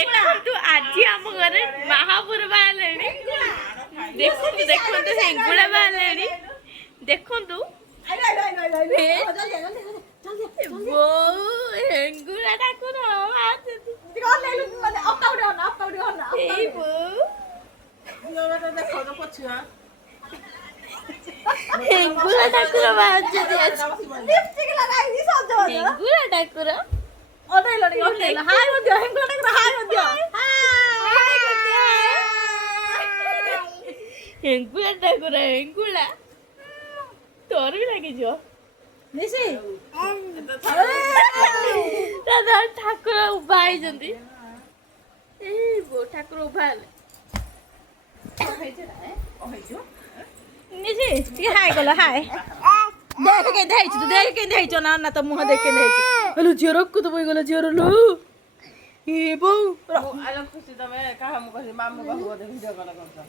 ଦେଖନ୍ତୁ ଆଜି ଆମ ଘରେ ମହାପୁର ବାହାରିଲେଣି। ଦେଖନ୍ତୁ ଦେଖନ୍ତୁ ହେଙ୍ଗୁଳା ବାହାରିଲେଣି। ଦେଖନ୍ତୁ ବୋଉ ହେଙ୍ଗୁଳା ଠାକୁର ଏଇ ବୋଉ ହେଙ୍ଗୁଳା ଠାକୁର ବାହାରିଛନ୍ତି ଆଜି। ହେଙ୍ଗୁଳା ଠାକୁର ହେଙ୍ଗୁଳା ଠାକୁର ହେଙ୍ଗୁଳା ତୋର ବି ଲାଗିଯିବ ଠାକୁର ଉଭା ହେଇଛନ୍ତି। ଏଇ ବୋଉ ଠାକୁର ଉଭା ହେଲେ ଟିକେ ହାଇ କଲ ହାଇ ଦେଖ କେମିତି ହେଇଛୁ ତୁ ଦେଖ କେମିତି ହେଇଛୁ ନା ନା ତ ମୁହଁ ଦେଖ କେମିତି ହେଇଛୁ ହେଲୋ ଝିଅ ରଖୁ ତ ବଇଗଲ ଝିଅର ଲୋ ଏ ବୋଉ ଖୁସି ତମେ କାହା ମୁଁ କହିଲି ମାମୁଁ ପାଖକୁ ଭିଡ଼ିଓ କଲ୍ କରୁଛ।